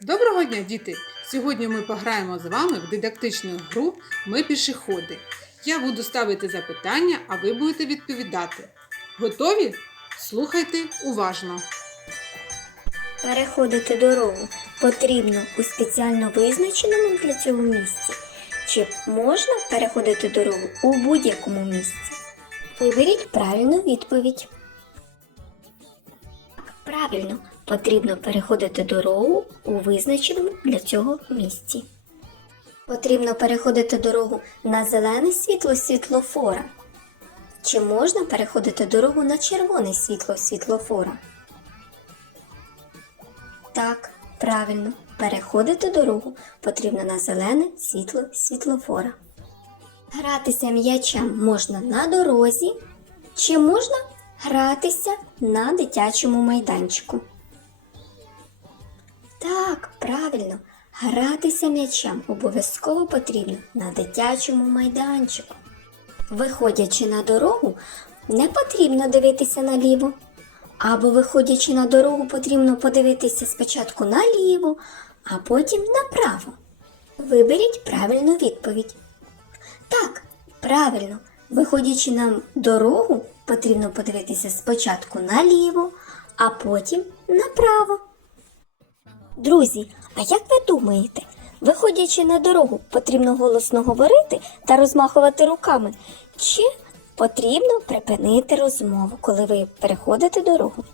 Доброго дня, діти! Сьогодні ми пограємо з вами в дидактичну гру Ми пішоходи. Я буду ставити запитання, а ви будете відповідати. Готові? Слухайте уважно. Переходити дорогу потрібно у спеціально визначеному для цього місці. Чи можна переходити дорогу у будь-якому місці? Виберіть правильну відповідь. Правильно, потрібно переходити дорогу у визначеному для цього місці. Потрібно переходити дорогу на зелене світло світлофора. Чи можна переходити дорогу на червоне світло світлофора? Так, правильно. Переходити дорогу потрібно на зелене світло світлофора. Гратися м'ячем можна на дорозі, чи можна гратися на дитячому майданчику. Правильно. Гратися м'ячем обов'язково потрібно на дитячому майданчику. Виходячи на дорогу, не потрібно дивитися наліво. Або виходячи на дорогу, потрібно подивитися спочатку наліво, а потім направо. Виберіть правильну відповідь. Так, правильно, виходячи на дорогу, потрібно подивитися спочатку наліво, а потім направо. Друзі, а як ви думаєте, виходячи на дорогу, потрібно голосно говорити та розмахувати руками? Чи потрібно припинити розмову, коли ви переходите дорогу?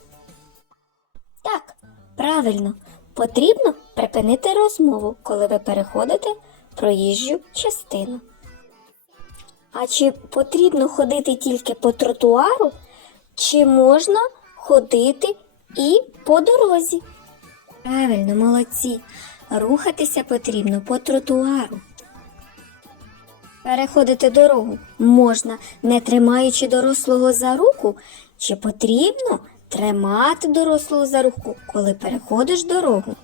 Так, правильно, потрібно припинити розмову, коли ви переходите проїжджу частину. А чи потрібно ходити тільки по тротуару, чи можна ходити і по дорозі? Правильно, молодці. Рухатися потрібно по тротуару. Переходити дорогу можна, не тримаючи дорослого за руку, чи потрібно тримати дорослого за руку, коли переходиш дорогу?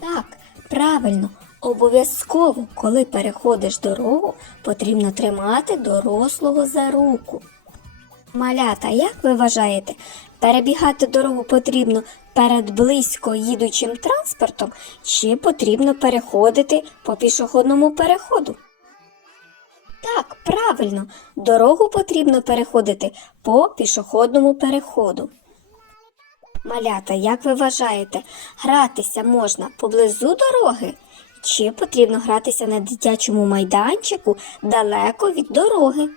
Так, правильно, обов'язково, коли переходиш дорогу, потрібно тримати дорослого за руку. Малята, як ви вважаєте, перебігати дорогу потрібно перед близько їдучим транспортом, чи потрібно переходити по пішохідному переходу? Так, правильно, дорогу потрібно переходити по пішохідному переходу. Малята, як ви вважаєте, гратися можна поблизу дороги? Чи потрібно гратися на дитячому майданчику далеко від дороги?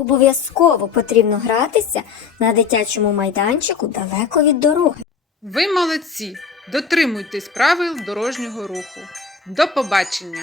Обов'язково потрібно гратися на дитячому майданчику далеко від дороги. Ви молодці! Дотримуйтесь правил дорожнього руху. До побачення!